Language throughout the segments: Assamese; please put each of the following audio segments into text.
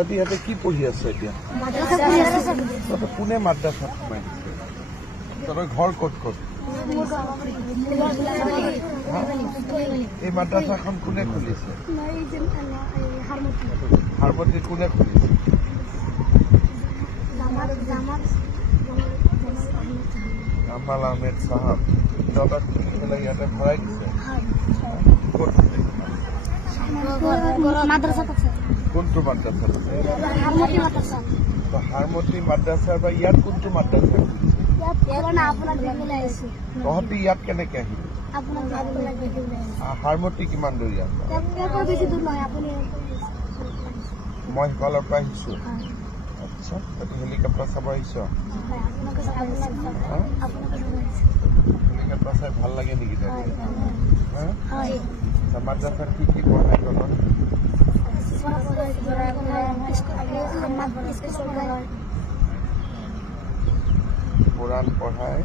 তহঁতি ইয়াতে কি পঢ়ি আছ এতিয়া তহঁতে কোনে মাদ্ৰাছাত সোমাই দিছে তহঁতৰ ঘৰ ক'ত ক'ত এই মাদ্ৰাছাখন কোনে খুলিছে হাৰমতি কোনে খুলিছে জামাল আহমেদ সাহাব তহঁতক কিনি পেলাই ইয়াতে ভৰাই দিছে ক'ত কোনটো মাদ্ৰাছাত আছে হাৰমতি মাদ্ৰাছাৰ বা ইয়াত কোনটো মাদ্ৰাছা তহঁতি ইয়াত কেনেকে আহিবি হাৰমতি কিমান দূৰ ইয়াত মই সিফালৰ পৰা আহিছো আচ্ছা তহঁতি হেলিকপ্টাৰ চাব আহিছ হেলিকপ্টাৰ চাই ভাল লাগে নেকি মাদ্ৰাছাত কি কি পঢ়াই তহঁত কোরআন পড়ায়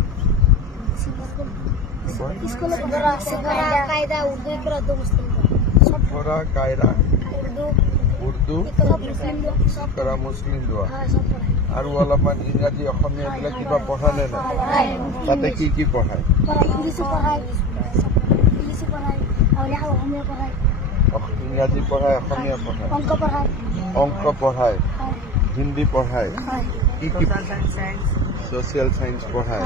সফরা কায়দা উর্দু করা মুসলিম দোয়া আর অলপমান ইংরাজী অসমীয়া এইবিলাক কিবা পঢ়া নে না তাতে কি কি পঢ়ায় ইংৰাজী পঢ়ায় অসমীয়া পঢ়ায় অংক পঢ়ায় হিন্দী পঢ়ায় কি কি সোশিয়াল সায়েন্স পঢ়ায়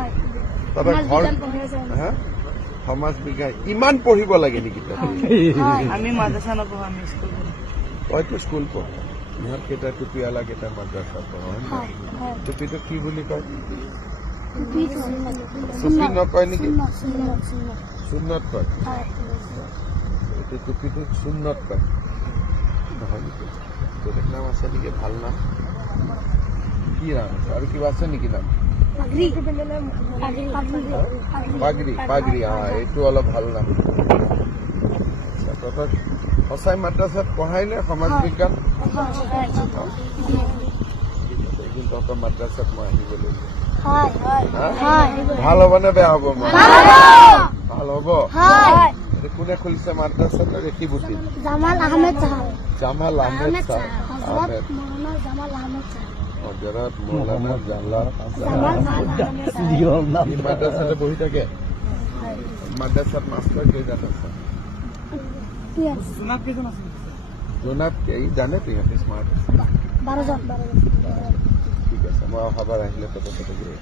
তবে ঘৰ সমাজ বিজ্ঞান ইমান পঢ়িব লাগে নেকি আমি মাদ্ৰাছা নপঢ়ো আমি স্কুল তইতো স্কুল পঢ় ইহঁত কেইটা টুপিৱালা কেইটা মাদ্ৰাছা পঢ় টুপিটো কি বুলি কয় টুপি নকয় নেকি সুন্নত কয় এইটো টুপিটো সুন্নত কয় নহয় নেকি বেলেগ নাম আছে নেকি ভাল নাম কি নাম আছে আৰু কিবা আছে নেকি নাম পাগৰি পাগৰি এইটো অলপ ভাল নাম তহঁতক সঁচাই মাদ্ৰাছাত পঢ়াই নে সমাজ বিজ্ঞান এদিন তহঁতৰ মাদ্ৰাছাত মই আহিব লাগিব ভাল হ'ব নে বেয়া হ'ব ভাল হ'ব কোনে খুলিছে মাদ্ৰাছাত ৰেখি বুটি জামাল আহমেদ হজরত মৌলানা জালাল মাদ্রাসাতে বহি থাকে মাদ্রাসাত মাস্টার কেইজন আছে জোনাব এই জানে তো ইহঁতে স্মার্ট 12 ঠিক আছে মই অহাবাৰ আহিলে তহঁতৰ তাতে গৈ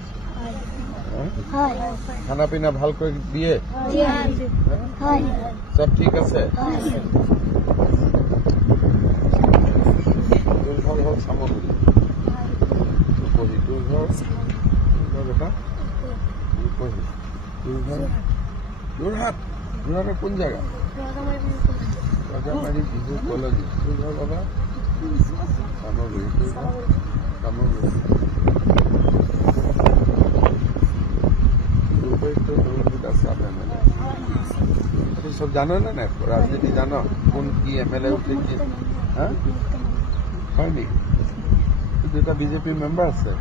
খানা পিনা ভালকৈ দিয়ে সব ঠিক আছে তোৰ ঘৰ চামগুৰি তোৰ ঘৰ বেটা যোৰহাটৰ কোন জেগা ৰজামাৰী বিহু কলনী তোৰ ঘৰ বাবা চামগুৰি তোৰ ঘৰ চামগুৰি সব জানো না না রাজনীতি জানো কোন কি এমএলএ উঠে কি হ্যাঁ হয় নেকি দুটা বিজেপি মেম্বার আছে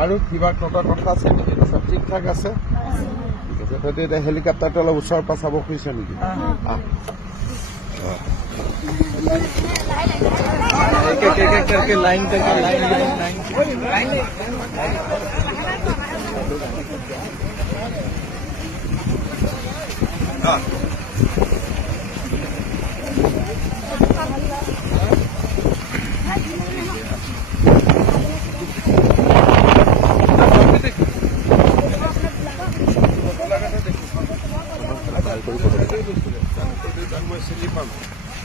আৰু কিবা কথা আছে নেকি সব ঠিক ঠাক আছে ঠিক আছে তহঁতি এতিয়া হেলিকপ্টাৰটো অলপ ওচৰৰ পৰা চাব খুজিছ নেকি करके लाइन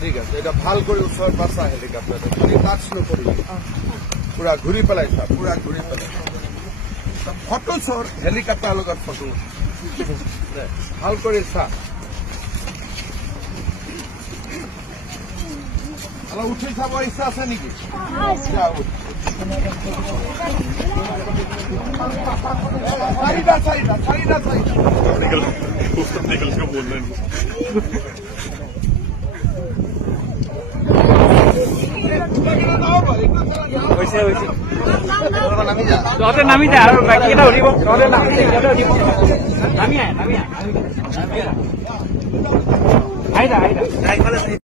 ঠিক আছে এটা ভাল কৰে ওচৰ পাছা হেলিকপ্টাৰটো তুমি টাচ নকৰিবি পুৰা ঘূৰি পেলাইছা পুৰা ঘূৰি পেলাই ফটো চৰ হেলিকপ্টাৰ লগত ফটো ভাল কৰি চা অলপ উঠি চাব ইচ্ছা আছে নেকি চাৰিটা তহঁতে নামি যায় আৰু বাকীকেইটা উঠিব তহঁতে নামি যায় নামি আইদা